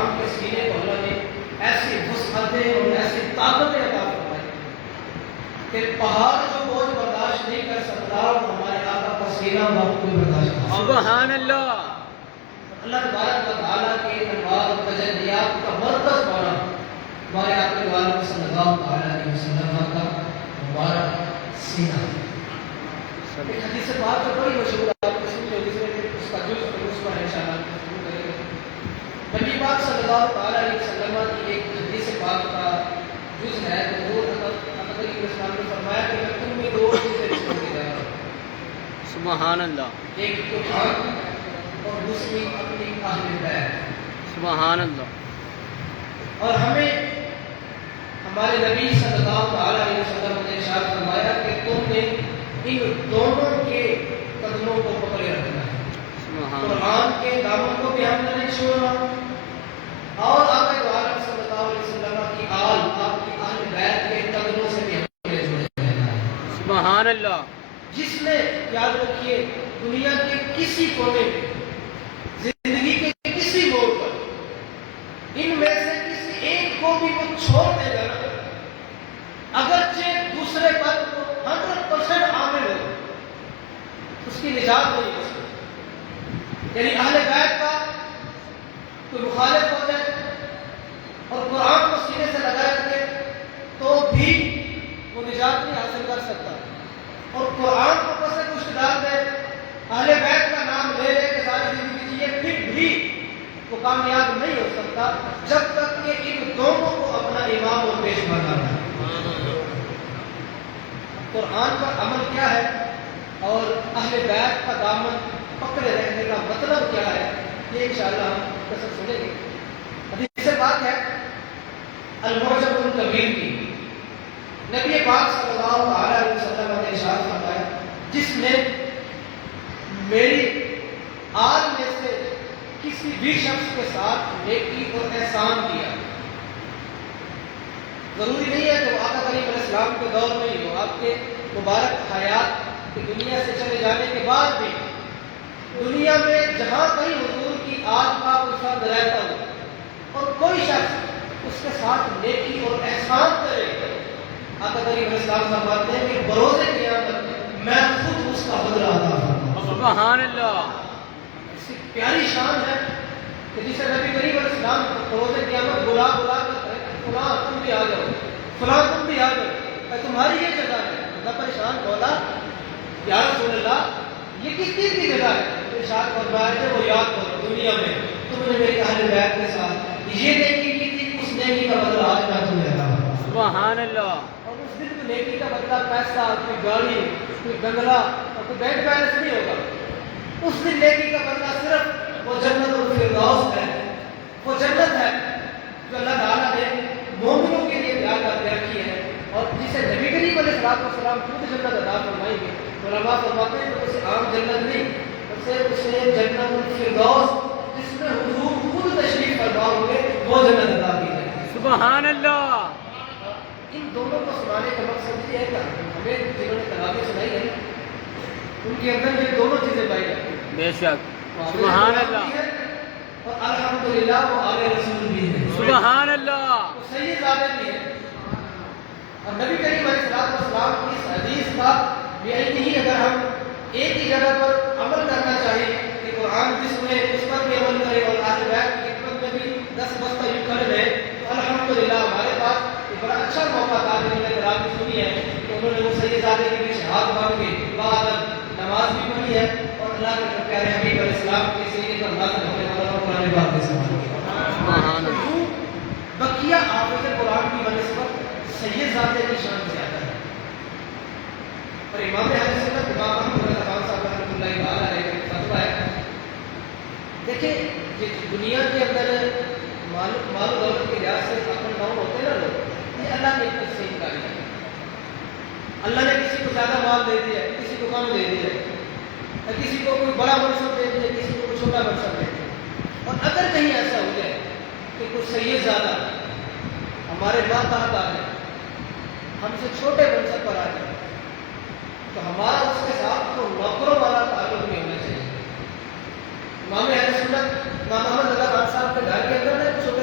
السلام کے سینے کو اللہ نے ایسی وسعتیں اور ایسی طاقتیں عطا فرمائی کہ پہاڑ جو بوجھ برداشت نہیں کر سکتا اور ہمارے آقا کا سینہ بہت کوئی برداشت کر سکتا. سبحان اللہ. اللہ تبارک و تعالیٰ کے انوار و تجلیات کا مرکز بنا ہمارے آقا والد صلی اللہ تعالیٰ علیہ وسلم کا مبارک سینہ. ایک حدیث بات تو بڑی مشہور ہے، آپ کو سن لو، جس میں اس کا جز اس پر انشاءاللہ شروع کریں گے. نبی پاک صلی اللہ تعالیٰ علیہ وسلم کی ایک حدیث پاک کا جز ہے تو وہ حضرت اسلام نے فرمایا کہ میں تم میں دو چیزیں چھوڑ کے جا رہا ہوں. سبحان اللہ. ایک تو حق اور دوسری اپنی اہل بیت. سبحان اللہ. اور ہمیں ہمارے نبی صلی اللہ تعالیٰ علیہ وسلم نے ارشاد فرمایا کہ تم نے ان دونوں کے قدموں کو پکڑے رکھنا ہے. قرآن کے دامن کو بھی ہم نے نہیں چھوڑنا اور آقا عالم صلی اللہ علیہ وسلم کی آل آپ کی اہل بیت کے قدموں سے بھی ہم نے جڑے رہنا ہے. سبحان اللہ. جس نے یاد رکھیے دنیا کے کسی کونے میں زندگی کے کسی موڑ پر ان میں سے کسی ایک کو بھی وہ چھوڑ دے گا اگرچہ دوسرے پر 100% عامل ہو اس کی نجات نہیں ہو سکتی. یعنی اہل بیت کا کوئی مخالف ہو جائے اور قرآن کو سینے سے لگائے رکھے تو بھی وہ نجات نہیں حاصل کر سکتا. اور قرآن کو پسے کچھ ڈال دے اہل بیت کا نام لے لے کے ساری زندگی جیے پھر بھی وہ کامیاب نہیں ہو سکتا جب تک کہ ان دونوں کو اپنا امام اور پیشوا نہ بنائے. قرآن پر عمل کیا ہے اور اہل بیت کا دامن پکڑے رہنے کا مطلب کیا ہے یہ انشاءاللہ ہم قصہ سنیں گے. حدیث سے بات ہے المعجم الکبیر کی. نبی پاک صلی اللہ علیہ وسلم نے ارشاد فرمایا جس نے میری آل میں سے کسی بھی شخص کے ساتھ نیکی اور احسان کیا. ضروری نہیں ہے کہ آقا کریم علیہ السلام کے دور میں ہی ہو، آپ کے مبارک حیات کی دنیا سے چلے جانے کے بعد بھی دنیا میں جہاں کہیں حضور کی آل کا کوئی فرد رہتا ہو اور کوئی شخص اس کے ساتھ نیکی اور احسان کرے آقا کریم علیہ السلام فرماتے ہیں کہ بروز قیامت میں خود اس کا بدلہ ادا کروں گا. سبحان اللہ. اس کی پیاری شان ہے کہ جسے نبی کریم علیہ السلام بروز قیامت بلا بلا کر فلاں تم بھی آ جاؤ، فلاں تم بھی آ جاؤ، تمہاری یہ جگہ ہے. اللہ پریشان بولا یا رسول اللہ یہ کس چیز کی جگہ ہے؟ تو ارشاد فرمایا کہ وہ یاد کرو دنیا میں تم نے میری اہل بیت کے ساتھ یہ نیکی کی تھی، اس نیکی کا بدلہ آج میں تمہیں ادا کروں گا. سبحان اللہ. اور اس دن کی نیکی کا بدلہ پیسہ، کوئی گاڑی، کوئی بنگلہ اور کوئی بینک بیلنس نہیں ہوگا. اس دن نیکی کا بدلہ صرف وہ جنت الفردوس ہے، وہ جنت ہے جو اللہ تعالیٰ نے مومنوں کے لیے تیار کر کے رکھی ہے اور جسے نبی کریم علیہ السلام خود جنت عطا فرمائیں گے. علماء فرماتے ہیں کہ اسے عام جنت نہیں، اسے جنت الفردوس جس میں حضور خود تشریف فرما ہوں گے وہ جنت عطا کی جائے گی. سبحان اللہ. ان دونوں کو سنانے کا مقصد یہ ہے کہ ہمیں جنہوں نے کتابیں سنائی ہیں ان کے اندر یہ دونوں چیزیں پائی جاتی ہیں. بے شک. سبحان اللہ. اور الحمدللہ وہ آل رسول بھی ہے. سبحان اللہ. وہ سید زادے بھی ہے. اور نبی کریم علیہ السلام کی اس حدیث کا یعنی ہی اگر ہم ایک ہی جگہ پر عمل کرنا چاہیے کہ قرآن جس میں اس پر بھی عمل کرے اور اہل بیت کی خدمت میں بھی 10 بستہ یوں کر لے تو الحمدللہ ہمارے پاس ایک بڑا اچھا موقع تھا. جنہوں نے کتاب سنی ہے کہ انہوں نے وہ سید زادے کے بھی شہادت مانگ کے بعد نماز بھی پڑھی ہے اور اللہ کے پیارے حبیب علیہ السلام کے سینے پر نازل ہونے والا قرآن پاک سے سبحان اللہ. بقیہ حافظ قرآن کی بنسبت سید زادے کی شان زیادہ ہے. اور امام اہل سنت امام احمد بن حنبل صاحب رحمۃ اللہ تعالی علیہ کا فتویٰ ہے. دیکھیں یہ دنیا کے اندر مال و دولت کے لحاظ سے اپ اینڈ ڈاؤن ہوتے نا لوگ، یہ اللہ نے ایک تقسیم کاری ہے. اللہ نے کسی کو زیادہ مال دے دیا، کسی کو کم دے دیا، کسی کو کوئی بڑا منصب دے دیا، کسی کو کوئی چھوٹا منصب دے دیا. اور اگر کہیں ایسا ہو جائے کہ کوئی سید زیادہ ہمارے ماتحت آ جائے، ہم سے چھوٹے منصب پر آ جائے تو ہمارا اس کے ساتھ تو نوکروں والا تعلق نہیں ہونا چاہیے. امام اہل سنت امام احمد رضا خان صاحب کے گھر کے اندر چھوٹے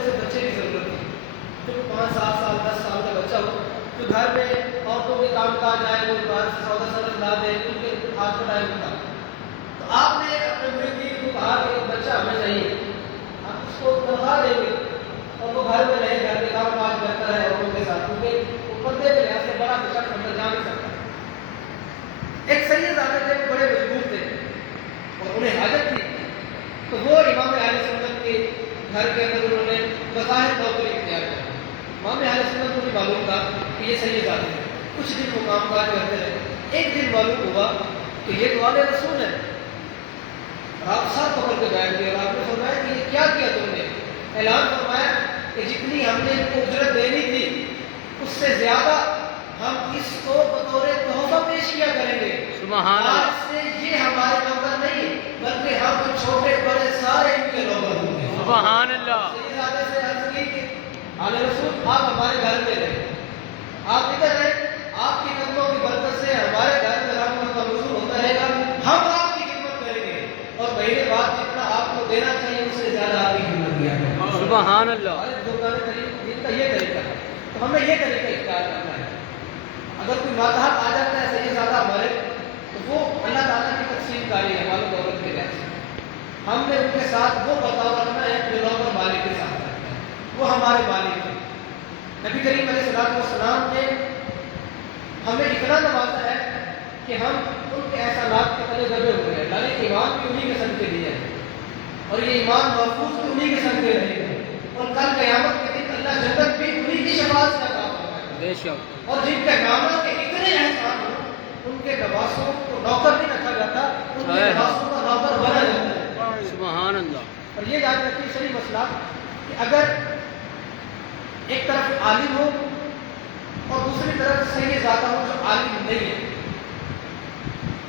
گھر میں رہے، گھر کے کام کاج کرتا ہے عورتوں کے ساتھ، کیونکہ وہ پردے کے لحاظ سے بڑا شخص اندر جا نہیں سکتا۔ ایک سید آتے تھے، وہ بڑے مضبوط تھے اور انہیں حاجت تھی، تو وہ امام اہل سنت کے گھر کے اندر انہوں نے بظاہر طور پر اختیار کیا۔ امام اہل سنت کو بھی معلوم تھا کہ یہ سید آتے ہیں، کچھ دن وہ کام کاج کرتے رہے۔ ایک دن معلوم ہوا کہ یہ تو والے رسول ہے، آپ ساتھ پکڑ کے بیٹھ گئے اور آپ نے فرمایا کہ یہ کیا کیا تم نے؟ اعلان فرمایا کہ جتنی ہم نے ان کو اجرت دینی تھی اس سے زیادہ ہم اس کو بطور تحفہ پیش کیا کریں گے۔ سبحان اللہ۔ آج سے یہ ہمارے نوکر نہیں بلکہ ہم چھوٹے بڑے سارے ان کے نوکر ہوں گے۔ سبحان اللہ۔ سیدزادے سے عرض کی کہ اعلی رسول آپ ہمارے گھر میں رہے، آپ ادھر رہے، آپ کی قدموں کی برکت سے ہمارے گھر میں رحمت کا نزول ہوتا رہے گا، ہم آپ کی خدمت کریں گے اور مہینے بعد جتنا آپ کو دینا چاہیے اس سے زیادہ آپ کی خدمت کیا کریں گے۔ سبحان اللہ۔ ہمارے بزرگان دین کا یہ طریقہ ہے، تو ہمیں یہ طریقہ اختیار کرنا ہے۔ اگر کوئی ماتحت آ جاتا ہے سید زادہ ہمارے، تو وہ اللہ تعالیٰ کی تقسیم کاری ہے مال و دولت کے لحاظ سے۔ ہم نے ان کے ساتھ وہ برتاؤ رکھنا ہے جو نوکر مالک کے ساتھ رکھتا ہے، وہ ہمارے مالک ہیں۔ نبی کریم علیہ السلام نے ہمیں اتنا نوازا ہے کہ ہم ان کے احسانات کے تلے دبے ہوئے ہیں۔ اللہ نے ایمان بھی انہی کے سن کے دیے ہیں اور یہ ایمان محفوظ بھی انہی کے سن کے رہے گا، اور کل قیامت کے دن اللہ جنت بھی انہی کی شفاعت سے عطا فرمائے گا۔ بے شک۔ اور جن کے ناموں کے اتنے احسان ہوں ان کے نواسوں کو نوکر نہیں رکھا جاتا، ان کے نواسوں کا نوکر بنا جاتا ہے۔ سبحان اللہ۔ اور یہ یاد رکھیے صحیح مسئلہ کہ اگر ایک طرف عالم ہو اور دوسری طرف سید زادہ ہو جو عالم نہیں ہے،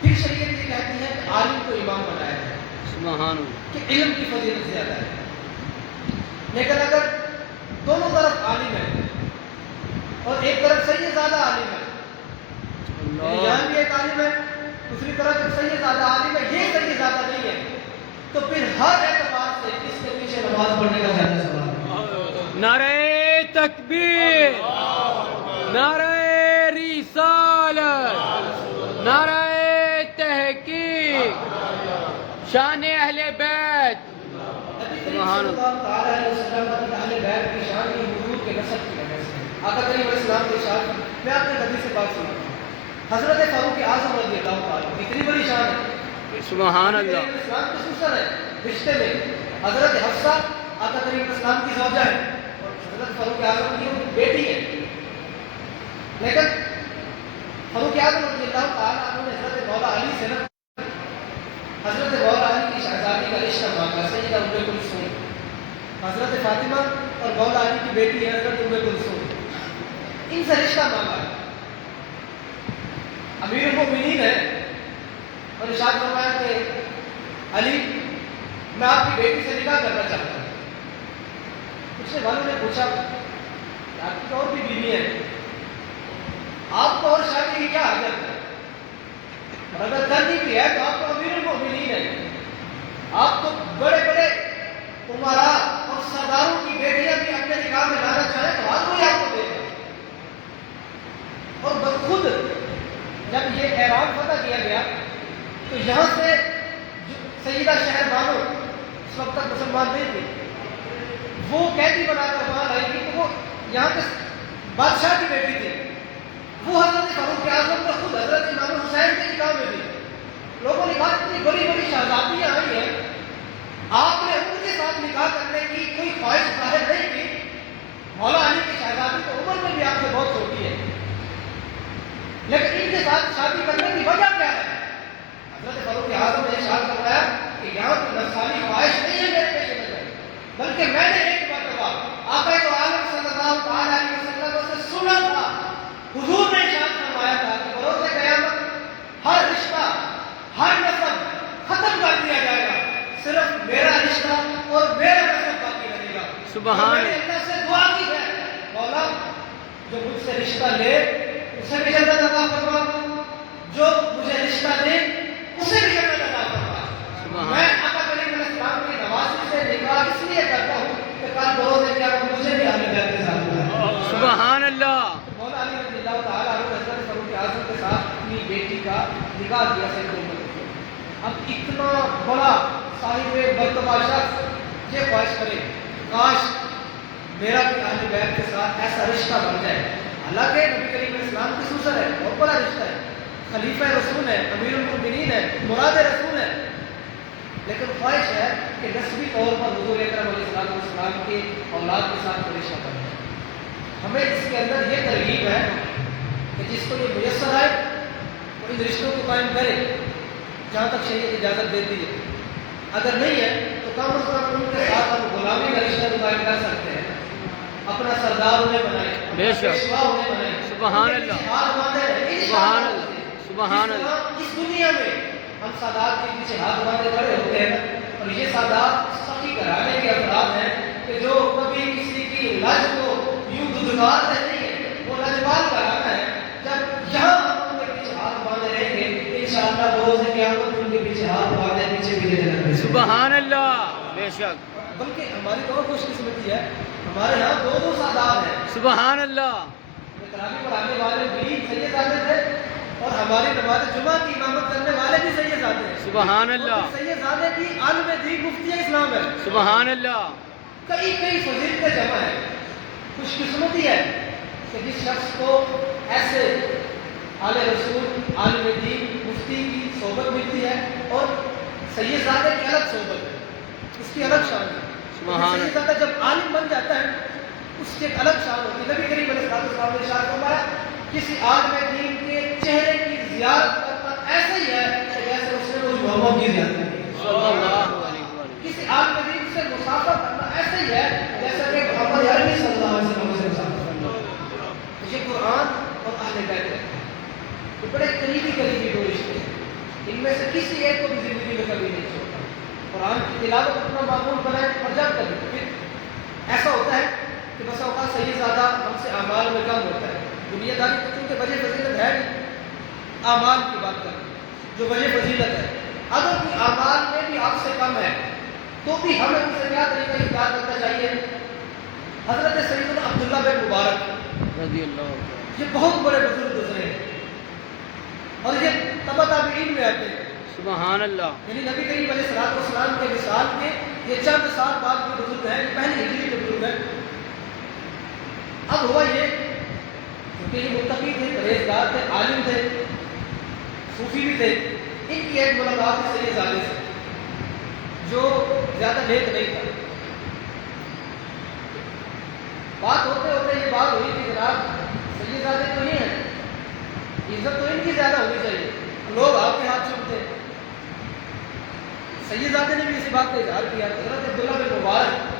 پھر شریعت یہ کہتی ہے کہ عالم کو امام بنایا جائے سبحان اللہ۔ کہ علم کی فضیلت زیادہ ہے۔ لیکن اگر دونوں طرف عالم ہے اور ایک طرف سید زادہ عالم ہے، یعنی یہاں بھی ایک عالم ہے دوسری طرف ایک سید زادہ عالم ہے، یہ سید زادہ نہیں ہے، تو پھر ہر اعتبار سے اس کے پیچھے نماز پڑھنے کا زیادہ سوال ہے۔ نعرہ تکبیر، نعرہ رسالت، نعرہ تحقیق، شان اہل بیت۔ نبی کریم صلی اللہ تعالیٰ علیہ وسلم نے اہل بیت کی شان کی حضور کے نسب کی وجہ سے آقا کریم علیہ السلام کے ارشاد، میں آپ نے نبی سے بات سنی، حضرت فاروق اعظم رضی اللہ تعالیٰ اتنی بڑی شان ہے، سبحان اللہ۔ نبی اسلام کے سسر ہے، رشتے میں حضرت حفصہ آقا کریم علیہ السلام کی زوجہ ہے اور حضرت فاروق اعظم کی ان کی بیٹی ہے، لیکن فاروق اعظم رضی اللہ تعالیٰ عنہ نے حضرت مولا علی سے نا حضرت مولا علی کی شہزادی کا رشتہ مانگا، سیدہ ام کلثوم، حضرت فاطمہ اور مولا علی کی بیٹی ہے حضرت ام کلثوم، ان سے رشتہ مانگا۔ امیر المؤمنین ہے اور ارشاد فرمایا کہ علی میں آپ کی بیٹی سے نکاح کرنا چاہتا ہوں۔ پوچھنے والوں نے پوچھا کہ آپ کی اور بھی بیوی ہے، آپ کو اور شادی کی کیا حاجت ہے؟ اور اگر کرنی بھی ہے تو آپ تو امیر المؤمنین ہیں، آپ تو بڑے بڑے عمراء اور سرداروں کی بیٹیاں بھی اپنے نکاح میں لانا چاہیں تو ہر کوئی آپ کو دے گا۔ اور بخود جب یہ احرام فتح کیا گیا تو یہاں سے سیدہ شہر بانو اس وقت تک مسلمان نہیں تھے، وہ قیدی بنا کر وہاں لائی گئی، تو وہ یہاں کے بادشاہ کی بیٹی تھی، وہ حضرت فاروق اعظم کو خود حضرت امام حسین کے نکاح میں بھی لوگوں نے کہا اتنی بڑی بڑی شہزادیاں آئی ہیں، آپ نے ان کے ساتھ نکاح کرنے کی کوئی خواہش ظاہر نہیں کی، مولا علی کی شہزادی تو عمر میں بھی آپ سے بہت چھوٹی ہے، لیکن ان کے ساتھ شادی کرنے کی وجہ کیا ہے؟ حضرت فاروق اعظم نے ارشاد فرمایا کہ یہاں کوئی نفسانی خواہش نہیں ہے میرے پیش نظر، بلکہ میں نے ایک مرتبہ آقا تو عالم صلی اللہ تعالیٰ علیہ وسلم سے سنا تھا، حضور نے ارشاد فرمایا تھا کہ بروز قیامت ہر رشتہ ہر نسب ختم کر دیا جائے گا، صرف میرا رشتہ اور میرا نسب باقی رہے گا۔ سبحان میں نے اللہ سے دعا کی ہے، مولا جو مجھ سے رشتہ لے اسے بھی جنت عطا فرما، جو مجھے رشتہ دے اسے بھی جنت عطا فرما۔ میں آقا کریم علیہ السلام کی نوازی سے نکاح اس لیے کرتا ہوں کہ کل بروز قیامت مجھے بھی اہل بیت کے ساتھ ہوگا۔ سبحان اللہ۔ مولا علی رضی اللہ تعالیٰ عنہ نے حضرت فاروق اعظم کے ساتھ اپنی بیٹی کا نکاح کیا سید عمر۔ اب اتنا بڑا صاحب مرتبہ شخص یہ خواہش کرے کاش میرا بھی اہل بیت کے ساتھ ایسا رشتہ بن جائے. حالانکہ نبی کریم علیہ السلام کی سوسر ہے، بہت بڑا رشتہ ہے، خلیفہ رسول ہے، امیر المؤمنین ہے، مراد رسول ہے، لیکن خواہش ہے کہ نسبی طور پر حضور اکرم علیہ السلام کی اولاد کے ساتھ رشتہ بن جائے. ہمیں اس کے اندر یہ ترغیب ہے کہ جس کو یہ میسر آئے وہ ان رشتوں کو قائم کرے جہاں تک شریعت اجازت دیتی ہے. اگر نہیں ہے تو کم از کم ان کے ساتھ ہم غلامی کا رشتہ تو قائم کر سکتے ہیں. اپنا سردار انہیں بنائے، بے شک. پیشوا انہیں بنائے، سبحان اللہ. ہاتھ باندھے رہیں. سبحان اللہ. سبحان اللہ. اس دنیا میں ہم سادات کے پیچھے ہاتھ باندھے کھڑے ہوتے ہیں اور یہ سادات سخی کرانے کے افراد ہیں کہ جو کبھی کسی کی لج کو یوں ددگار نہیں ہے، وہ لجبال کرانا ہے. جب یہاں ہم ان کے پیچھے ہاتھ باندھے رہیں گے انشاءاللہ روز قیامت ان کے پیچھے ہاتھ باندھے پیچھے بھی لے جانا. سبحان اللہ. بے شک. بلکہ ہماری تو خوش قسمتی ہے، ہمارے یہاں دو سادات ہیں. سبحان اللہ. تراویح پڑھانے والے بھی سیدزادے تھے اور ہماری نماز جمعہ کی امامت کرنے والے بھی سیدزادے ہیں. سبحان اللہ. سیدزادے بھی عالم دین مفتی اسلام ہے. سبحان اللہ. کئی فضیلتیں جمع ہیں. خوش قسمتی ہے کہ جس شخص کو ایسے اعلی رسول عالم دین مفتی کی صحبت ملتی ہے اور سیدزادے کی الگ صحبت ہے، اس کی الگ شان ہے. سبحان. سیدزادہ جب عالم بن جاتا ہے اس کی ایک الگ شان ہوتی ہے. نبی کریم علیہ السلام نے ارشاد فرمایا کسی عالم دین کے چہرے کی زیارت کرنا ایسا ہی ہے کہ جیسے اس نے کوئی محمد کی زیارت کی. صلی اللہ علیہ وسلم. کسی عالم دین سے مسافر کرنا ایسا ہی ہے جیسا کہ محمد عربی صلی اللہ علیہ وسلم سے مسافر کرنا. یہ قرآن اور اہل بیت ہے، یہ بڑے قریبی دو رشتے ہیں. ان میں سے کسی ایک کو بھی زندگی میں کبھی نہیں چھوڑتا. قرآن کی تلاوت اپنا معمول بنائے اور جب کبھی پھر ایسا ہوتا ہے کہ بس اوقات سیدزادہ ہم سے اعمال میں کم ہوتا ہے. دنیا داری تو چونکہ وجہ فضیلت ہے نہیں، اعمال کی بات کریں جو وجہ فضیلت ہے. اگر کوئی اعمال میں بھی آپ سے کم ہے تو بھی ہمیں ان سے کیا طریقہ اختیار کرنا چاہیے. حضرت سیدنا عبداللہ بن مبارک رضی اللہ عنہ. یہ بہت بڑے بزرگ گزرے ہیں اور یہ تبع تابعین میں آتے ہیں. سبحان اللہ. یعنی نبی کریم علیہ السلام کے مثال کے یہ چند سال بعد کے بزرگ ہیں، پہلی ہجری کے بزرگ ہیں. اب ہوا یہ کیونکہ یہ متقی تھے، پرہیزگار تھے، عالم تھے، صوفی بھی تھے. ان کی ایک ملاقات ہے سیدزادے سے جو زیادہ نیک نہیں تھا. بات ہوتے ہوتے یہ بات ہوئی کہ جناب سیدزادے تو یہ ہیں، عزت تو ان کی زیادہ ہونی چاہیے، لوگ آپ کے ہاتھ چومتے. سیدزادے نے بھی اسی بات کا اظہار کیا. حضرت عبداللہ بن مبارک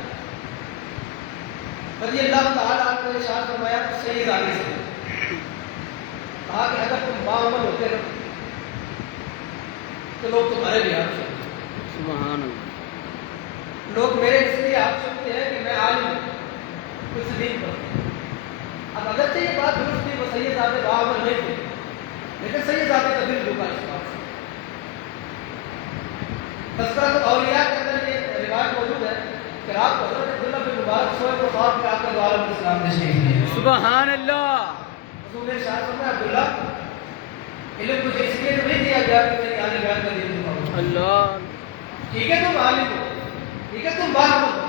رضی اللہ تعالیٰ عنہ نے ارشاد فرمایا سیدزادے سے کہا کہ اگر تم باعمل ہوتے نا تو لوگ تمہارے بھی ہاتھ چومتے. سبحان اللہ. لوگ میرے اس لیے ہاتھ چومتے ہیں کہ میں عالم ہوں، کچھ دین پر. اب اگرچہ یہ بات درست تھی، وہ سیدزادے باعمل نہیں تھے، لیکن سیدزادے کا دل دھوکا اس بات سے. تذکرۃ الاولیاء کے اندر یہ روایت موجود ہے کہ رات کو حضرت عبداللہ بن مبارک سوئے تو خواب میں آ کر عالم اسلام تشریف لے. سبحان اللہ. حضور نے ارشاد فرمایا عبداللہ علم تجھے اس لیے تو نہیں دیا گیا کہ میں اہل بیت کا دین دکھاؤں. اللہ. ٹھیک ہے تم عالم ہو، ٹھیک ہے تم باعمل ہو،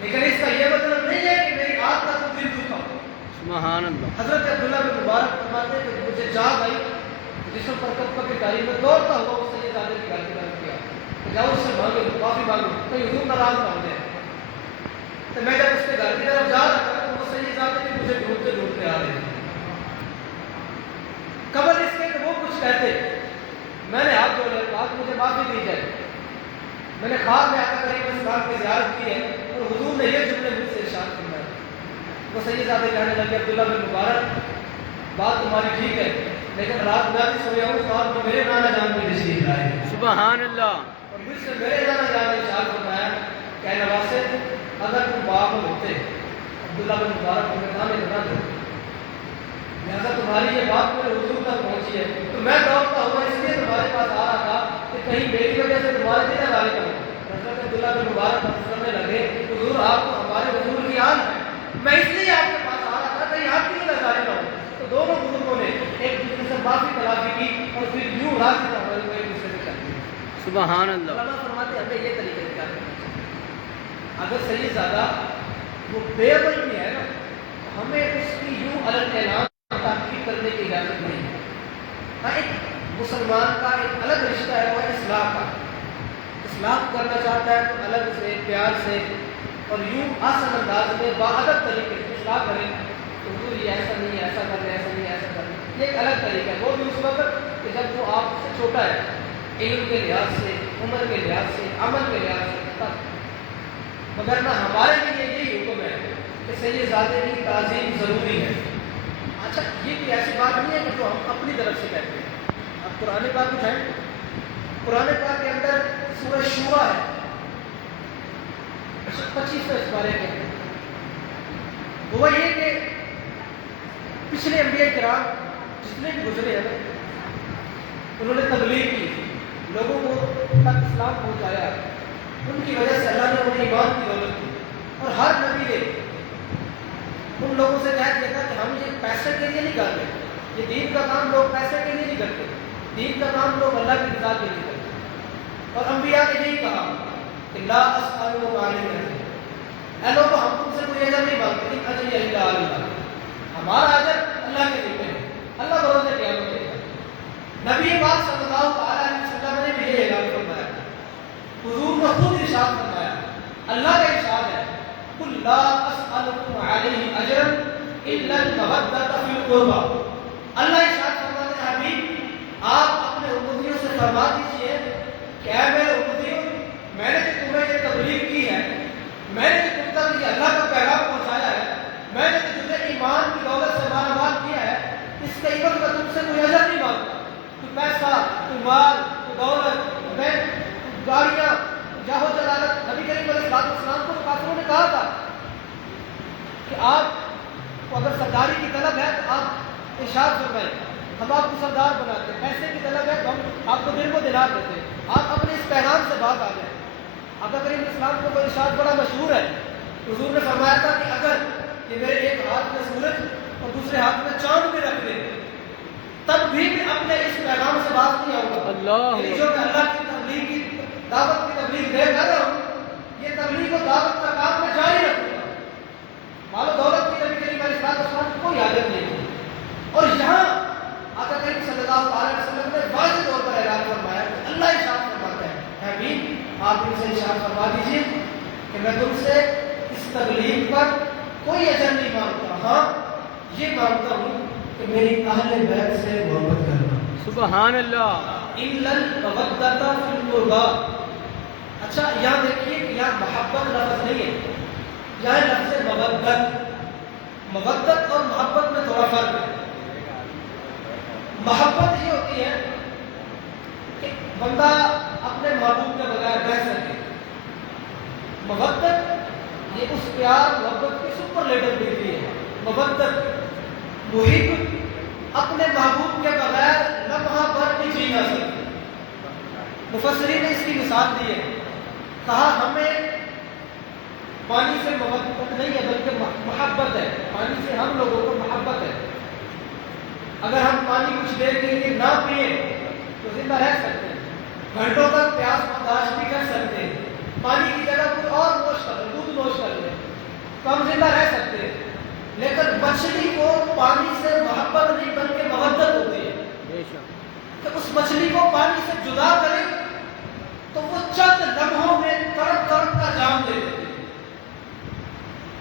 لیکن اس کا یہ مطلب نہیں ہے کہ میری آنکھ کا تم دل دکھاؤ. سبحان اللہ. حضرت عبداللہ بن مبارک فرماتے ہیں کہ مجھے جاگ آئی جسم پر کب کبھی گاڑی میں دوڑتا ہوا اس سیدزادے کی گھر کی طرف کیا کہ جاؤ اس سے مانگے، معافی مانگو، کہیں حضور ناراض نہ ہو جائے. تو میں جب اس کے گھر کی طرف جا رہا تھا تو وہ سیدزادے بھی مجھے ڈھونڈتے ڈھونڈتے آ رہے ہیں. قبل اس کے کہ وہ کچھ کہتے میں نے ہاتھ جوڑے کہا کہ مجھے معافی دی جائے. میں نے خواب میں آقا کریم اسلام کی زیارت کی ہے اور حضور نے یہ جملے مجھ سے ارشاد فرمائے. وہ سیدزادے کہنے لگے عبداللہ بن مبارک بات تمہاری ٹھیک ہے، لیکن رات میں بھی سویا ہوں، خواب میں میرے نانا جان کی تشریف لائے. سبحان اللہ. اور مجھ سے میرے نانا جان نے ارشاد فرمایا کہ نواسے اگر تم باعمل ہوتے عبداللہ بن مبارک کو میدان میں نہ دو، لہٰذا تمہاری یہ بات میرے حضور تک پہنچی ہے تو میں دوڑتا ہوا اس لیے تمہارے پاس آ رہا تھا کہ کہیں میری وجہ سے تمہارے دل نہ نہ ہو. حضرت عبداللہ بن مبارک کرنے لگے حضور آپ تو ہمارے حضور کی آن ہے، میں اس لیے آپ کے پاس آ رہا تھا کہیں آپ کی نظارے نہ ہو. تو دونوں بزرگوں نے ایک دوسرے سے معافی تلافی کی اور پھر یوں راضی نہ ہوئے ایک دوسرے سے کر دیا. سبحان اللہ. علماء فرماتے ہیں ہمیں یہ طریقہ اختیار کرنا چاہیے. اگر سیدزادہ وہ پیبل بھی ہے نا، ہمیں اس کی یوں الگ اعلان تاکید کرنے کی اجازت نہیں ہے. ہاں، ایک مسلمان کا ایک الگ رشتہ ہے، وہ ہے اصلاح کا. اصلاح کرنا چاہتا ہے تو الگ سے، پیار سے اور یوں آسان انداز میں باادب طریقے سے اصلاح کرے. تو حضور یہ ایسا نہیں ہے، ایسا کر لیں، ایسا نہیں ہے، ایسا کر لیں. یہ ایک الگ طریقہ ہے، وہ بھی اس وقت کہ جب وہ آپ سے چھوٹا ہے، علم کے لحاظ سے، عمر کے لحاظ سے، عمل کے لحاظ سے تب. مگر نہ ہمارے لیے یہی حکم ہے کہ سید زادے کی تعظیم ضروری ہے. اچھا، یہ بھی ایسی بات نہیں ہے کہ جو ہم اپنی طرف سے کہتے ہیں. اب قرآن پاک اٹھائیں، قرآن پاک کے اندر سورہ شورا ہے 25 اس بارے کے اندر. وہ یہ کہ پچھلے انبیاء کرام جتنے بھی گزرے ہیں انہوں نے تبلیغ کی، لوگوں کو تک اسلام پہنچایا. ان کی وجہ سے اللہ نے انہیں ایمان کی دولت دی. اور ہر نبی نے ان لوگوں سے کہہ دیا تھا کہ ہم یہ پیسے کے لیے نہیں کرتے، یہ دین کا کام لوگ پیسے کے لیے نہیں کرتے، دین کا کام لوگ اللہ کی رضا کے لیے کرتے. اور انبیاء نے یہی کہا کہ لا اسألکم علیہ اجرا، اے لوگوں ہم تم سے کوئی اجر نہیں مانگتے، ان اجری الا علی اللہ، ہمارا اجر اللہ کے ذمہ ہے، اللہ بھروسے قیامت دے گا. نبی پاک صلی اللہ علیہ وسلم نے بھی یہ اعلان فرمایا، حضور نے خود ارشاد فرمایا، اللہ کا ارشاد ہے قل لا اسألکم علیہ اجرا الا المودۃ فی القربى. اللہ ارشاد فرماتے ہیں حبیب آپ اپنے امتیوں سے فرما دیجئے کہ اے میرے امتیوں، میں نے جو تمہیں یہ تبلیغ کی ہے، میں نے جو تم تک یہ اللہ کا پیغام پہنچایا ہے، میں نے جو تمہیں ایمان کی دولت سے مالا مال کیا ہے، اس کے عوض میں تم سے کوئی اجر نہیں مانگتا. تو پیسہ، تو مال، تو دولت، بینک، تو گاڑیاں، جاہو جلالت. نبی کریم علیہ السلام کو کافروں نے کہا تھا کہ آپ کو اگر سرداری کی طلب ہے تو آپ ارشاد فرمائیں، ہم آپ کو سردار بناتے ہیں. پیسے کی طلب ہے تو ہم آپ کو دل کو دینار دیتے ہیں، آپ اپنے اس پیغام سے بات آ جائیں. آقا کریم علیہ السلام کو کوئی ارشاد بڑا مشہور ہے. حضور نے فرمایا تھا کہ اگر کہ میرے ایک ہاتھ میں سورج اور دوسرے ہاتھ میں چاند بھی رکھ دیں تب بھی میں اپنے اس پیغام سے باز نہیں آؤں گا. اللہ جو میں اللہ کی تبلیغ کی دعوت کی تبلیغ دے کر رہا ہوں، یہ تبلیغ و دعوت کا کام میں جاری رکھوں گا. مال و دولت کی نبی کریم علیہ السلام کی کوئی عادت نہیں ہے. اور یہاں آقا کریم صلی اللہ علیہ وسلم نے واضح طور پر اعلان فرمایا کہ اللہ ارشاد فرماتا ہے حبیب آپ ان سے ارشاد فرما دیجیے کہ میں تم سے اس تبلیغ پر کوئی اجر نہیں مانگتا، ہاں یہ مانگتا ہوں کہ میری اہل بیت سے محبت کرنا. سبحان اللہ. الا المودۃ فی القربى. اچھا یہاں دیکھیے کہ یہاں محبت لفظ نہیں ہے، یہاں لفظ مودت. مودت اور محبت میں تھوڑا فرق ہے. محبت یہ ہوتی ہے کہ بندہ اپنے محبوب کے بغیر رہ سکے. مودت یہ اس پیار محبت کی سپرلیٹو ڈگری ہے. مودت محب اپنے محبوب کے بغیر لمحہ بھر بھی جی نہ سکتے. مفسرین نے اس کی مثال دی ہے، کہا ہمیں پانی سے محبت نہیں ہے بلکہ محبت ہے. پانی سے ہم لوگوں کو محبت ہے. اگر ہم پانی کچھ دیر کے لیے نہ پئیں تو زندہ رہ سکتے ہیں، گھنٹوں تک پیاس برداشت بھی کر سکتے ہیں. پانی کی جگہ کوئی اور نوش کر لیں، دودھ نوش کر لیں تو ہم زندہ رہ سکتے ہیں. لیکن مچھلی کو پانی سے محبت نہیں بلکہ مودت ہوتی ہے. بے شک. کہ اس مچھلی کو پانی سے جدا کریں تو وہ چند لمحوں میں تڑپ تڑپ کا جام دے دیتے ہیں.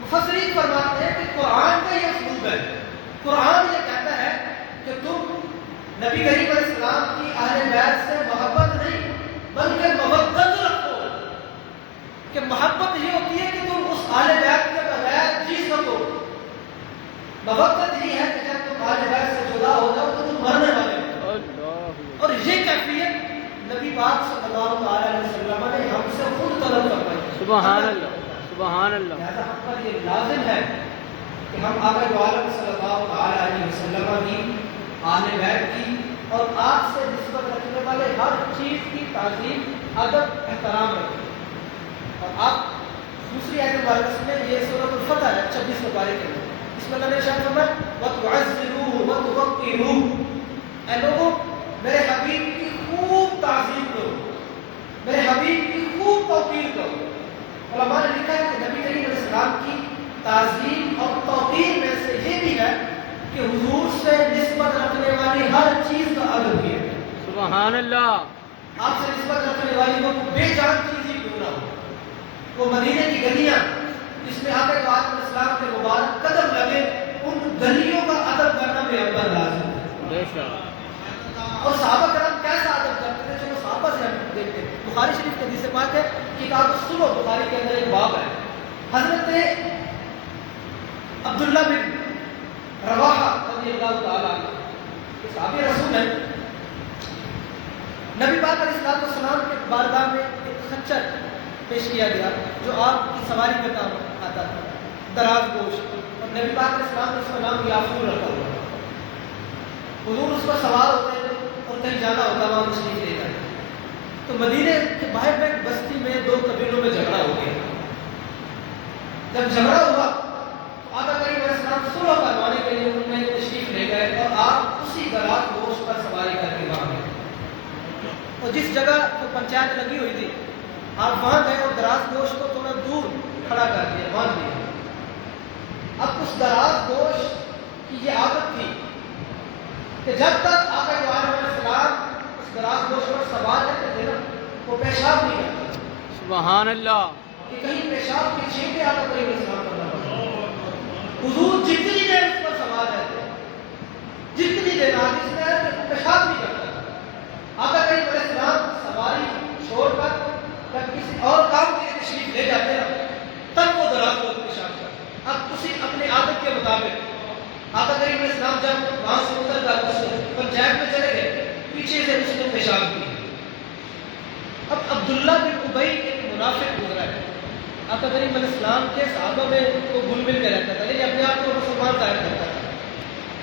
مفسرین فرماتے ہیں کہ قرآن کا یہ اسلوب ہے. قرآن یہ کہتا ہے کہ تم نبی کریم علیہ السلام کی اہل بیت سے محبت نہیں بلکہ مودت رکھو. کہ محبت یہ ہوتی ہے کہ تم اس اہل بیت کے بغیر جی سکو. مودت یہ ہے کہ جب تم اہل بیت سے جدا ہو جاؤ تو تم مرنے والے ہو. اور یہ کیفیت نبی پاک صلی اللہ علیہ وسلم نے ہم سے خود طلب کروائی. سبحان اللہ. سبحان اللہ. لہذا ہم پر یہ لازم ہے کہ ہم آقا عالم صلی اللہ علیہ وسلم کی اہل بیت کی اور آپ سے نسبت رکھنے والے ہر چیز کی تعظیم، ادب، احترام رکھیں. اور آپ دوسری آیت مبارکہ میں یہ سورۃ الفتح ہے 26 پارے کے اندر، اس میں اللہ نے ارشاد فرمایا وَتُعَزِّرُوهُ وَتُوَقِّرُوهُ. اے لوگوں میرے حبیب کی خوب تعظیم کرو، میرے حبیب کی خوب توقیر کرو. علماء نے لکھا ہے کہ نبی کریم علیہ السلام کی سبحان اللہ. آپ سے نسبت رکھنے والی وہ بے جان چیز ہی کیوں نہ ہو. وہ مدینے کی گلیاں جس میں آقا علیہ السلام کے مبارک قدم لگے، ان گلیوں کا ادب کرنا میرے اوپر لازم ہے. بے شک. اور صحابہ کرام کیسا ادب کرتے تھے، چلو صحابہ سے ہم دیکھتے ہیں. بخاری شریف کی حدیث پاک ہے، کتاب الصلح بخاری کے اندر ایک باب ہے. حضرت عبداللہ بن رواحہ رضی اللہ تعالیٰ عنہ صحابی رسول ہیں. نبی پاک علیہ السلام کے بارگاہ میں ایک خچر پیش کیا گیا جو آپ کی سواری کا کام آتا تھا، دراز گوشت، اور نبی پاک علیہ السلام نے اس کا نام یافور رکھا ہوا. حضور اس پر سوار ہوتے تھے اور کہیں جانا ہوتا وہاں تشریف لے کر. تو مدینے کے باہر میں ایک بستی میں دو قبیلوں میں جھگڑا ہو گیا. جب جھگڑا ہوا تو آقا کریم علیہ السلام صلح کروانے کے لیے ان میں تشریف لے گئے اور آپ اسی دراز گوشت پر سواری کر کے وہاں گئے. اور جس جگہ تو پنچایت لگی ہوئی تھی آپ وہاں گئے اور دراز گوشت کو تھوڑا دور کھڑا کر دیا، باندھ دیا. اب اس دراز گوشت کی یہ عادت تھی کہ جب تک آقا علیہ السلام اس دراز گوشت پر سوار رہتے تھے نا، وہ پیشاب نہیں کرتا. سبحان اللہ. کہ کہیں پیشاب کے چھینٹے آقا علیہ السلام کرنا پڑتا. حضور جتنی دیر اس پر سوار رہتے، جتنی دیر حدیث میں ہے کہ پیشاب نہیں کرتا. آقا علیہ السلام سواری چھوڑ کر جب کسی اور کام کے لیے تشریف لے جاتے نا، تب وہ دراز گوشت پیشاب کرتا. اب اسی اپنی عادت کے مطابق آقا کریم علیہ السلام جب وہاں سے اتر کر اس پنچایت میں چلے گئے، پیچھے سے اس نے پیشاب کیا. اب عبداللہ بن ابی ایک منافق گزرا ہے. آقا کریم علیہ السلام کے صحابہ میں وہ گل مل کے رہتا تھا، لیکن اپنے آپ کو مسلمان ظاہر کرتا تھا،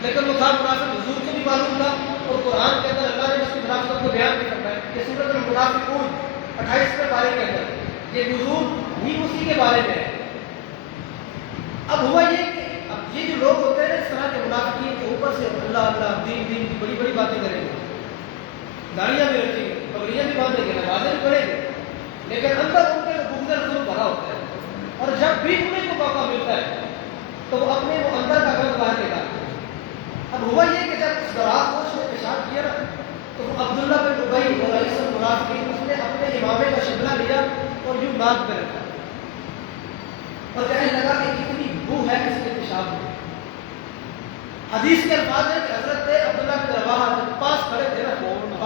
لیکن وہ تھا منافق. حضور کو بھی معلوم تھا اور قرآن کے اندر اللہ نے اس کی منافقت کو بیان بھی کرنا ہے کہ سورۃ المنافقون 28ویں پارے کے اندر یہ حضور بھی اسی کے بارے میں ہے. اب ہوا یہ کہ اب یہ جو لوگ ہوتے ہیں اس طرح کے منافقین کے اوپر سے اللہ اللہ دین دین کی بڑی بڑی باتیں کریں گے، داڑیاں بھی رکھیں گے، پگڑیاں بھی باندھیں گے، نمازیں بھی پڑھیں گے، لیکن اندر ان کے بغض رسول بھرا ہوتا ہے. اور جب بھی انہیں کو موقع ملتا ہے تو وہ اپنے وہ اندر کا گند باہر نکالتے ہیں. اب ہوا یہ کہ جب اس دراز گوشت نے پیشاب کیا نا، تو وہ عبداللہ بن ابی اور رئیس المنافقین اس نے اپنے امامے کا شبلہ لیا اور یوں ناک پہ رکھا اور کہنے لگا کہ کتنی بو ہے اس کے پیشاب میں. حدیث کے الفاظ ہے کہ حضرت عبداللہ بن رواحہ جب پاس کھڑے تھے نا،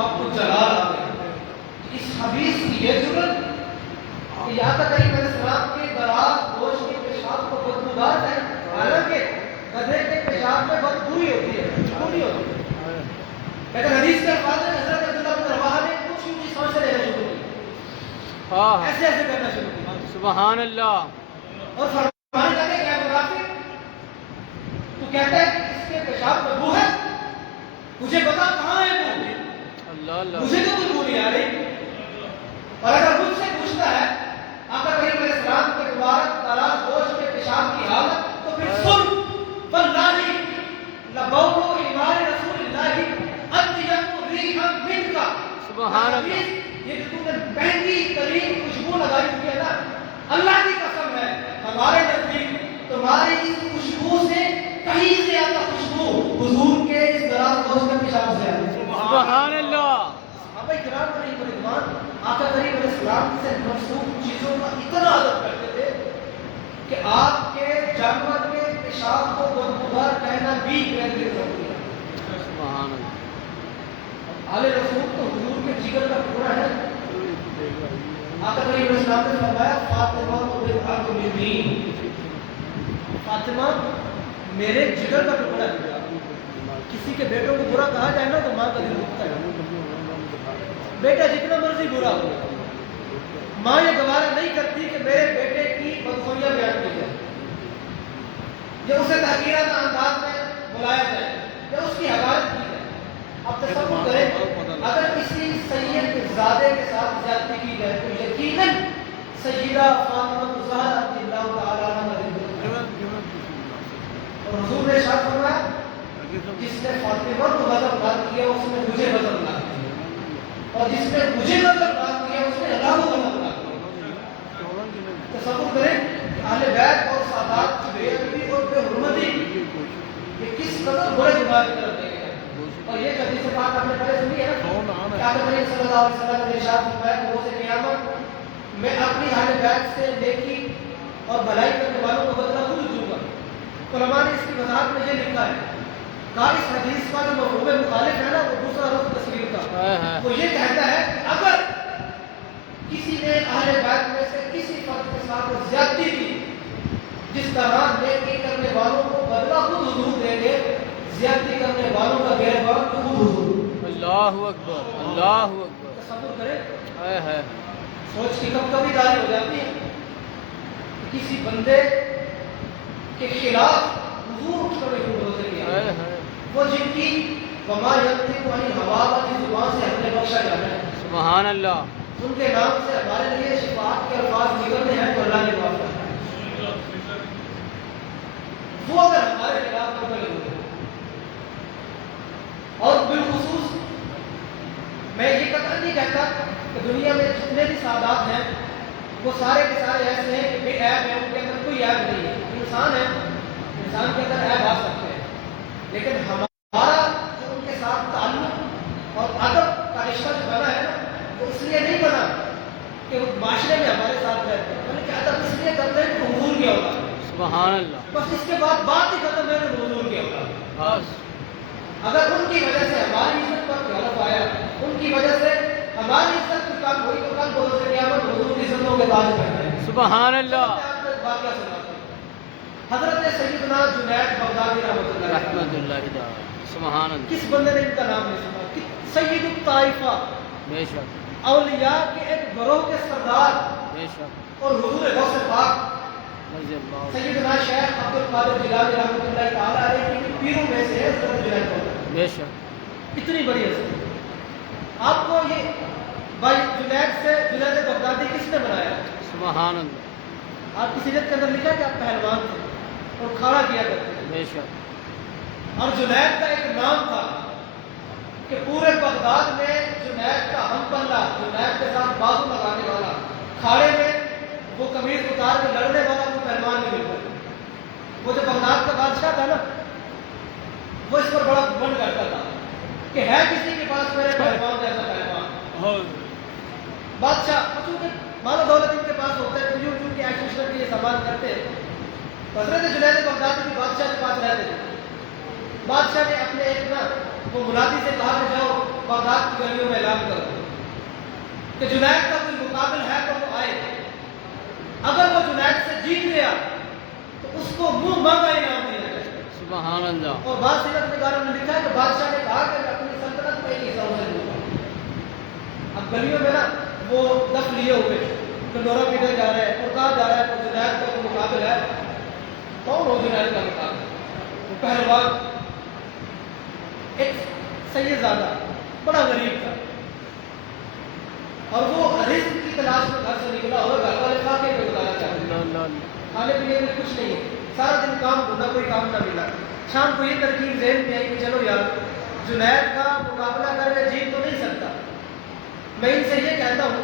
آپ کو جلال آ گیا. اس حدیث کی یہ ضرورت کہ یہاں تک علیہ السلام کے دراز گوشت کے پیشاب کو بدبودار ہے، حالانکہ گدھے کے پیشاب میں بدبو ہی ہوتی ہے، خوشبو نہیں ہوتی ہے. لیکن حدیث کے الفاظ میں حضرت عبداللہ بن رواحہ نے کچھ اونچی سانسیں لینا شروع کی، ایسے ایسے کرنا شروع کیا. سبحان اللہ. اور فرمانے لگے کیا منافق، تو کہتا ہے کہ اس کے پیشاب میں بو ہے، مجھے بتا کہاں ہے بو. اللہ اللہ. مجھے تو کوئی بو نہیں آ رہی. اور اگر مجھ سے پوچھتا ہے آقا کریم علیہ السلام کے مبارک دراز گوشت کے پیشاب کی حالت، تو پھر سن واللہ لبول ایمان رسول اللہ اطیب ریحا منک. سبحان اللہ. یہ جو تم نے مہنگی ترین خوشبو لگائی ہوئی ہے نا، اللہ کی قسم ہے ہمارے نزدیک تمہاری اس خوشبو سے کہیں زیادہ خوشبو حضور کے اس دراز گوشت کے پیشاب سے آتی ہے. سبحان اللہ. صحابہ کرام علیہ رضوان آقا کریم علیہ السلام سے منسوخ چیزوں کا اتنا ادب کرتے تھے کہ آپ کے جانور کے پیشاب کو بدبودار کہنا بھی غیر ضروری ہے. سبحان اللہ. آل رسول تو حضور کے جگر کا ٹکڑا ہے. آقا کریم علیہ السلام نے فرمایا فاطمہ تو بنت منی، فاطمہ میرے جگر کا ٹکڑا ہے. کسی کے بیٹوں کو برا کہا جائے نا تو ماں کا دل دکھتا ہے. بیٹا جتنا مرضی برا ہو، ماں یہ گوارا نہیں کرتی کہ میرے بیٹے کی بدخویاں بیان کی جائے، یا اسے تحقیرانہ انداز میں بلایا جائے، یا اس کی حقارت کی جائے. اب تصور کریں اگر کسی سید زادے کے ساتھ زیادتی کی جائے تو یقیناً سیدہ فاطمہ الزہرا رضی اللہ تعالیٰ عنہا. اور حضور نے ارشاد فرمایا جس نے فاطمہ کو غضبناک کیا اس نے مجھے غضبناک کیا، اور جس نے مجھے غضبناک کیا اس نے اللہ کو غضبناک کیا. تصور کریں اہل بیت اور سادات کی بے ادبی اور بے حرمتی یہ کس قدر بڑے گناہ کی طرف لے گئے. اور یہ حدیث پاک آپ نے پہلے سنی ہے نا کہ علیہ وسلم نے ارشاد فرمایا کہ روز قیامت میں اپنی اہل بیت سے نیکی اور بھلائی کرنے والوں کو بدلہ خود دوں گا۔ علماء نے اس کی وضاحت میں یہ لکھا ہے، کہا اس حدیث کا جو مفہوم مخالف ہے نا وہ دوسرا رخ تصویر کا، وہ یہ کہتا ہے کہ اگر کسی نے اہل بیت میں سے کسی فرد کے ساتھ زیادتی کی، جس طرح نیکی کرنے والوں کو بدلہ خود حضور دیں گے، زیادتی کرنے والوں کا گریبان خود حضور۔ اللہ اکبر، اللہ اکبر۔ تصور کریں، ہے سوچ کی کب کبھی داری ہو جاتی ہے کہ کسی بندے کے خلاف حضور اٹھ کر ایک روزے کیا، وہ جن کی وما ينطق عن الهوى والی زبان سے ہم نے بخشا جانا ہے، سبحان اللہ۔ ان کے نام سے ہمارے لیے شفاعت کے الفاظ نکلنے ہیں تو اللہ نے معاف کرنا ہے۔ وہ اگر ہمارے خلاف عمل ہوئے، اور بالخصوص میں یہ قطعا نہیں کہتا کہ دنیا میں جتنے بھی سادات ہیں وہ سارے کے سارے ایسے ہیں کہ بے عیب ہے، ان کے اندر کوئی عیب نہیں ہے، انسان ہے، انسان کے اندر عیب آ سکتے ہیں، لیکن ہمارا جو ان کے ساتھ تعلق اور ادب کا رشتہ جو بنا ہے نا، وہ اس لیے نہیں بنا کہ وہ معاشرے میں ہمارے ساتھ رہتے ہیں، بلکہ ادب اس لیے کرتے ہیں کہ حضور کیا ہوگا، سبحان اللہ۔ بس اس کے بعد بات ہی ختم ہے کہ حضور کیا ہوگا۔ بس اگر ان کی وجہ سے ہماری عزت پر غلط آیا، ان کی وجہ سے ہماری عزت کی کم ہوئی، تو کل بروز قیامت حضور کی عزتوں کے تاج پہنے ہیں۔ سبحان اللہ۔ آپ کو ایک واقعہ سناتے ہیں۔ حضرت سیدنا جنید بغدادی رحمۃ اللہ علیہ، رحمت اللہ تعالی۔ سبحان اللہ۔ کس بندے نے ان کا نام نہیں سنا؟ کہ سید الطائفہ، بے شک، اولیاء کے ایک گروہ کے سردار بے شک، اور حضور غوث پاک رضی اللہ۔ سیدنا شیخ عبد القادر جیلانی رحمۃ اللہ تعالیٰ علیہ کی پیروں میں سے ہے حضرت جنید بغدادی۔ بے شک، اتنی بڑی حضرت، آپ کو یہ بھائی جنید سے جنید بغدادی کس نے بنایا؟ سبحان اللہ۔ آپ کی سیرت کے اندر لکھا کہ آپ پہلوان تھے اور کھڑا کیا کرتے تھے، بے شک، اور جنید کا ایک نام تھا کہ پورے بغداد میں جنید کا ہم پلہ، جنید کے ساتھ بازو لگانے والا، کھاڑے میں وہ قمیض اتار کے لڑنے والا کوئی پہلوان نہیں ملتا۔ وہ جو بغداد کا بادشاہ تھا نا، وہ اس پر بڑا گھمنڈ کرتا تھا کہ ہے کسی کے پاس میرے پہلوان جیسا پہلوان۔ بادشاہ چونکہ مال و دولت ان کے پاس ہوتا ہے تو یوں کی ایکشن کے یہ سامان کرتے ہیں، حضرت جنید بغدادی بھی بادشاہ کے پاس رہتے تھے۔ بادشاہ نے اپنے ایک نا وہ منادی سے کہا کہ جاؤ بغداد کی گلیوں میں اعلان کرو کہ جنید کا کوئی مقابل ہے تو وہ آئے، اگر وہ جنید سے جیت گیا تو اس کو منہ مانگا انعام دیا جائے۔ سبحان اللہ۔ اور بعض سیرت نگاروں نے لکھا ہے کہ بادشاہ نے کہا کہ میں اپنی سلطنت کا ایک حصہ اسے دوں گا۔ اب گلیوں میں نا وہ دف لیے ہوئے ڈنڈورا پیٹا جا رہا ہے اور کہا جا رہا ہے کہ جنید کا کوئی مقابل ہے، کون ہو جنید کا مقابل؟ وہ پہلوان ایک سید زادہ بڑا غریب تھا، اور وہ رزق کی تلاش میں گھر سے نکلا اور گھر والے کھانے پہ گزارا چاہتے تھے، کھانے پینے میں کچھ نہیں ہے، سارا دن کام ڈھونڈا، کوئی کام نہ ملا۔ شام کو یہ ترکیب ذہن میں آئی کہ چلو یار جنید کا مقابلہ کر کے جیت تو نہیں سکتا، میں ان سے یہ کہتا ہوں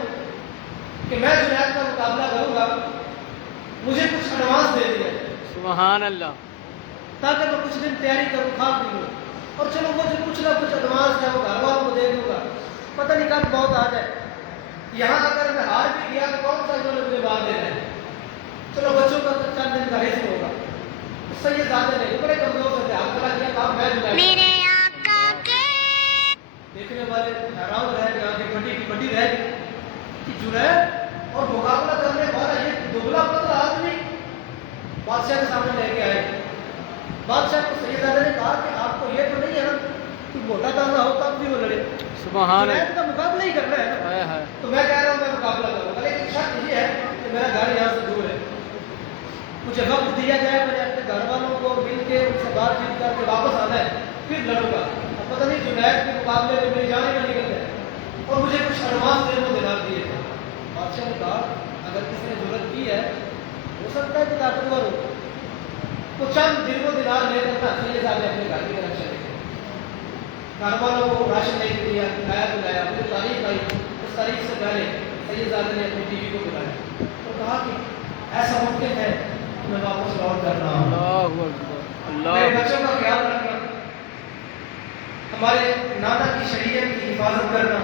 کہ میں جنید کا مقابلہ کروں گا، مجھے کچھ ایڈوانس دے دیا سبحان اللہ۔ تاکہ میں کچھ دن تیاری کروں، کھا پی لوں، اور چلو وہ جو کچھ نہ کچھ ایڈوانس ہے وہ گھر والوں کو دے دوں گا، پتہ نہیں کب موت آ جائے۔ یہاں اگر میں ہار بھی گیا تو کون سا انہوں نے مجھے باہر دینا ہے، چلو بچوں کا چند دن کا رزق ہوگا۔ سید زادے نے بڑے کمزور سے ہاتھ کھڑا کیا، کہا میں جنید، دیکھنے والے حیران رہ گئے، آنکھیں بڑی کی بڑی رہ گئی کہ جنید اور مقابلہ کرنے والا یہ دبلا پتلا آدمی بادشاہ کے سامنے لے کے آئے۔ بادشاہ کو سید زادے نے کہا کہ آپ کو یہ تو نہیں ہے نا کہ موٹا تازہ ہو تب بھی وہ لڑے، سبحان جنید کا مقابلہ ہی کرنا ہے نا، اللہ۔ تو میں کہہ رہا ہوں میں مقابلہ کروں گا، لیکن شرط یہ ہے کہ میرا گھر یہاں سے دور ہے، مجھے وقت دیا جائے، میں نے اپنے گھر والوں کو مل کے ان سے بات چیت کر کے واپس آنا ہے، پھر لڑوں گا۔ اب پتہ نہیں جنید کے مقابلے میں میری جان ہی نہ نکل جائے، اور مجھے کچھ ایڈوانس دے دو، دینار دیے تھے۔ بادشاہ نے کہا اگر کسی نے ضرورت کی ہے ہو سکتا ہے کہ طاقتور ہو، تو چند دن کو دینار لے کر نا سید صاحب نے اپنے گھر کی طرف چلے گئے، گھر والوں کو راشن لے کے دیا، کھایا پلایا، پھر تاریخ آئی، اس تاریخ سے پہلے سید زادے نے اپنی بیوی کو بلایا اور کہا کہ ایسا ممکن ہے کہ میں واپس لوٹ کر رہا ہوں، اللہ اکبر، میرے اللہ بچوں کا خیال رکھنا، ہمارے نانا کی شریعت کی حفاظت کرنا،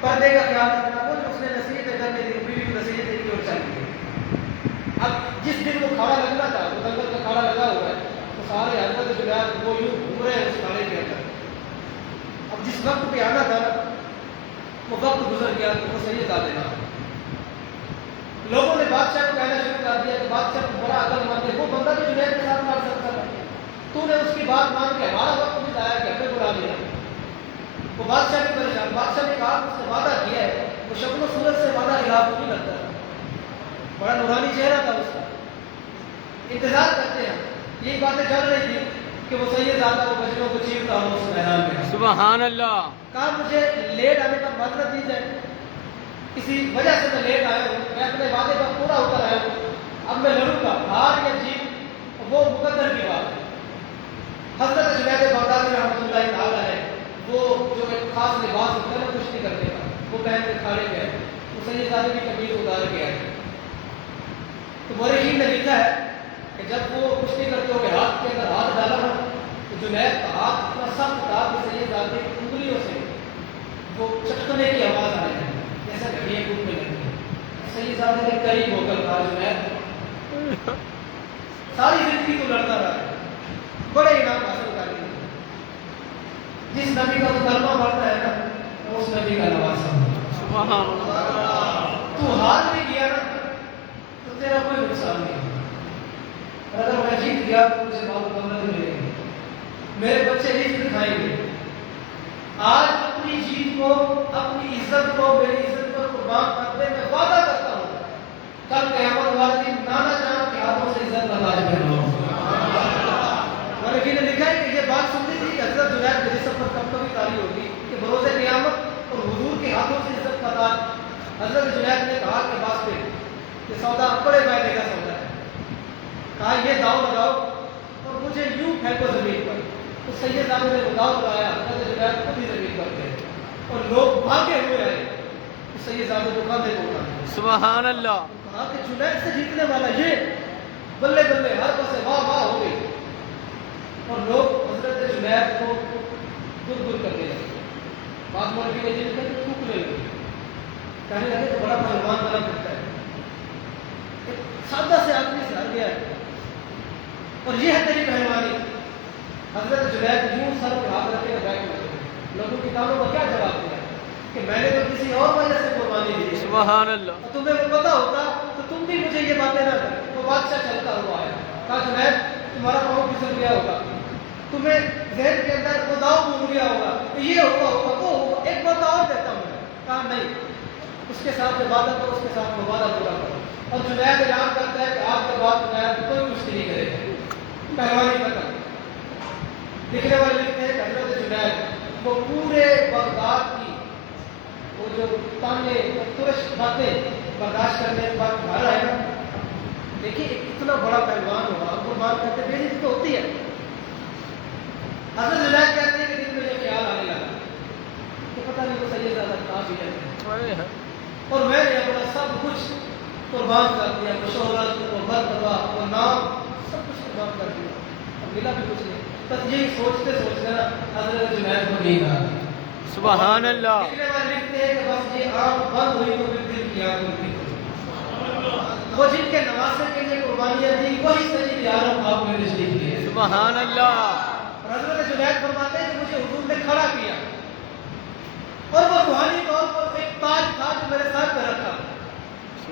پردے کا خیال رکھنا، وہ جو اس نے نصیحتیں کرنے دی، بیوی کو نصیحتیں کی اور چل گئی۔ اب جس دن وہ کھاڑا لگنا تھا، وہ دنگل کا کھاڑا لگا ہوا ہے، تو سارے حضرت جنید وہ یوں گھوم رہے ہیں اس کھاڑے کے اندر۔ اب جس وقت پہ آنا تھا وہ وقت گزر گیا، تو وہ سید آ دینا۔ لوگوں نے بادشاہ کو کہنا شروع کر دیا کہ بادشاہ کو بڑا عقل مند ہے، وہ بندہ بھی جنید کے ساتھ مار سکتا تھا، تو نے اس کی بات مان کے ہمارا وقت بھی ضائع کیا، ہمیں بلا دیا۔ وہ بادشاہ بھی پریشان، بادشاہ نے کہا اس نے وعدہ کیا ہے، وہ شکل و صورت سے وعدہ خلاف نہیں لگتا، بڑا نورانی چہرہ تھا اس کا۔ انتظار کرتے ہیں، یہی باتیں چل رہی تھی کہ وہ سید آتا، وہ بچوں کو چیرتا ہوا اس میدان میں۔ سبحان اللہ۔ کہا مجھے لیٹ آنے کا معذرت دی جائے، کسی وجہ سے میں لیٹ آیا ہوں، میں اپنے وعدے پر پورا اتر آیا ہوں، اب میں لڑوں گا، ہار یا جیت وہ مقدر کی بات ہے۔ حضرت جنید بغدادی رحمۃ اللہ تعالیٰ ہے، وہ جو ایک خاص لباس ہوتا ہے نا کشتی کرنے کا، وہ پہن کے کھڑے گئے، وہ سید زادے کی قمیض اتار کے آئے۔ تو مورخین نے لکھا ہے کہ جب وہ کشتی کرتے ہوئے ہاتھ کے اندر ہاتھ ڈالا نا، تو جنید کا ہاتھ اتنا سخت تھا کہ سید زادے کی انگلیوں سے وہ چٹکنے کی آواز آنے لگی، جیسے گھڑیاں ٹوٹنے لگی۔ سید زادے نے قریب ہو کر کہا جنید ساری زندگی تو لڑتا رہا ہے، بڑے انعام حاصل کر لیے، جس نبی کا تو کلمہ پڑھتا ہے نا وہ اس نبی کا نواسا ہے۔ سبحان اللہ۔ تو ہار بھی کیا نا تو تیرا کوئی نقصان نہیں، اگر میں جیت گیا تو مجھے بہت دولت ملے گی، میرے بچے رزق کھائیں گے۔ آج اپنی جیت کو، اپنی عزت کو، میری عزت کو قربان کرتے میں وعدہ کرتا ہوں کل قیامت والے دن نانا جان کے ہاتھوں سے عزت کا تاج پہناؤں گا۔ مولوی نے لکھا ہے کہ یہ بات سنتی تھی کہ حضرت جنید کے جسم پر کب کبھی تاری ہوگی کہ بروز قیامت اور حضور کے ہاتھوں سے عزت کا تاج۔ حضرت جنید نے کہا کہ واسطے یہ سودا بڑے فائدے کا سودا ہے، کہا یہ داؤ لگاؤ اور مجھے یوں پھینکو زمین پر۔ تو سید زادے نے وہ داؤ لگایا، حضرت جنید خود ہی زمین پر گئے اور لوگ بھاگے ہوئے آئے، تو سید زادے کو کاندھے کو اٹھا دیا۔ سبحان اللہ۔ کہا کہ جنید سے جیتنے والا یہ، بلے بلے ہر پاسے واہ واہ ہو گئی، اور لوگ حضرت جنید کو دل دل کرنے لگے۔ بعض مولوی نے جن کر تھوکنے لگے، کہنے لگے تو بڑا پہلوان بنا پھرتا ہے، ایک سادہ سے آدمی سے ہار گیا ہے، اور یہ ہے تیری پہلوانی۔ حضرت جنید یوں سر پہ ہاتھ رکھے بیٹھ گئے، لوگوں کی کاموں کا کیا جواب دیا کہ میں نے تو کسی اور وجہ سے قربانی دی ہے، سبحان اللہ۔ اور تمہیں وہ پتا ہوتا تو تم بھی مجھے یہ باتیں نہ کرتے۔ وہ بادشاہ چلتا ہوا آیا، کہا جنید تمہارا پاؤں پھسل گیا ہوگا، تمہیں ذہن کے اندر وہ داؤ گھوم گیا ہوگا، یہ ہوا ہوگا وہ ہوگا، ایک بات اور دیتا ہوں۔ کہا نہیں، اس کے ساتھ جو وعدہ کرو اس کے ساتھ وہ وعدہ پورا کرو۔ اور جنید اعلان کرتا ہے کہ آج کے بعد جنید کوئی کشتی نہیں کرے گا، پہلوانی ختم۔ لکھنے والے لکھتے ہیں کہ حضرت جنید وہ پورے بغداد کی وہ جو تانے ترش باتیں برداشت کرنے کے بعد گھر آئے نا، دیکھیے اتنا بڑا پہلوان ہوا، قربان کرتے بے عزتی تو ہوتی ہے۔ حضرت جنید کہتے ہیں کہ دل میں یہ خیال آنے لگا کہ پتہ نہیں وہ سید زادہ کہاں بھی ہے، اور میں نے اپنا سب کچھ قربان کر دیا، شہرت و مرتبہ و نام سب کچھ قربان کر دیا، اور ملا بھی کچھ نہیں۔ بس یہی سوچتے سوچتے نا حضرت جنید کو نیند آ گئی۔ سبحان اللہ۔ لکھنے والے لکھتے ہیں کہ بس یہ آنکھ بند ہوئی تو پھر دل کی آنکھ کھلی۔ وہ جن کے نواسے کے لیے قربانیاں دی وہی سید عالم آپ نے تشریف لی ہے۔ سبحان اللہ۔ اور حضرت جنید فرماتے ہیں کہ مجھے حضور نے کھڑا کیا، اور وہ روحانی طور پر ایک تاج تھا جو میرے سر پہ رکھا۔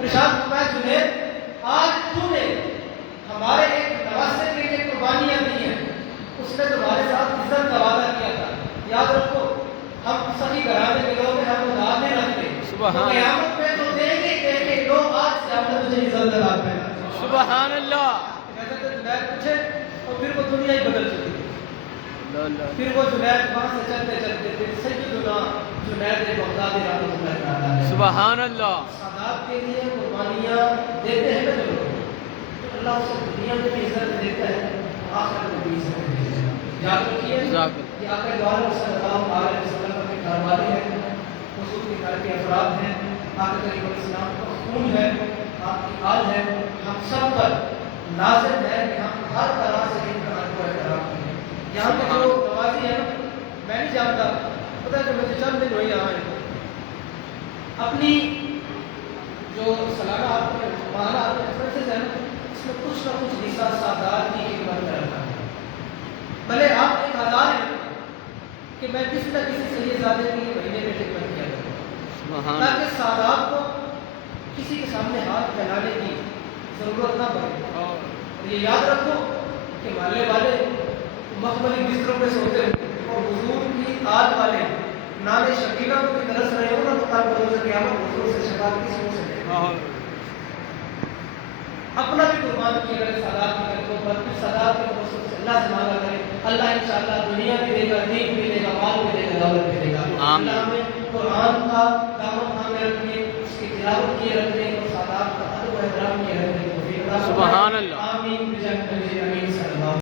ارشاد فرمایا جنید آج تو نے ہمارے ایک نواسے کے لیے قربانیاں دی ہیں، اس نے تمہارے ساتھ عزت کا وعدہ کیا تھا، یاد رکھو ہم صحیح گھرانے کے لوگ ہیں، ہم ادھار نہیں رکھتے، تو قیامت میں تو دیں گے لوگ آج سے ہم نے تجھے عزت دلا ہے۔ سبحان اللہ۔ حضرت جنید پوچھے اور پھر وہ دنیا ہی بدل چکی، پھر وہ جنید وہاں سے چلتے چلتے پھر سیدنا جنید بغدادی رحمۃ اللہ تعالیٰ علیہ۔ سبحان اللہ۔ سادات کے لیے قربانیاں دیتے ہیں نا جو لوگ، اللہ اس کو دنیا میں بھی عزت دیتا ہے، آخرت میں بھی عزت دیتا ہے۔ یاد رکھیے یہ آقا دو عالم صلی اللہ علیہ وسلم کے گھر والے ہیں، حضور کے گھر کے افراد ہیں، آقا کریم علیہ السلام کا خون ہے، آپ کی آل ہے، ہم سب پر لازم ہے کہ ہم ہر طرح سے ان کا حق و احترام کریں۔ یہاں پہ جو نوازی ہے نا، میں نہیں جانتا، پتہ ہے کہ مجھے چند دن ہوئی یہاں ہے، اپنی جو سالانہ آپ کے ماہانہ آپ کے ایکسپینسز ہیں اس میں کچھ نہ کچھ حصہ سادات کی خدمت میں رکھنا ہے. بھلے آپ ایک آزار ہیں کہ میں کسی نہ کسی صحیح زیادہ کے لیے مہینے میں خدمت کیا کروں سبحان تاکہ سادات کو کسی کے سامنے ہاتھ پھیلانے کی ضرورت نہ پڑے. اور یہ یاد رکھو کہ محلے والے مخملی بستروں پہ سوتے ہیں اور حضور کی آج والے نان شکیلہ کو بھی ترس رہے ہو نا تو کل بروز قیامت حضور سے شفاعت کس منہ سے لے گا. اپنا بھی قربان کیا کرے سادات کی کرتوں پر, پھر سادات کے موسم سے اللہ سے مانگا کرے. اللہ انشاءاللہ دنیا بھی دے گا, دین بھی دے گا, مال بھی دے گا, دولت بھی دے گا. آمین. اللہ ہمیں قرآن کا دامن تھامے رکھنے, اس کی تلاوت کیے رکھنے اور سادات کا ادب و احترام کیے رکھنے کو توفیق عطا فرمائے. سبحان اللہ. آمین. بجاہ نبی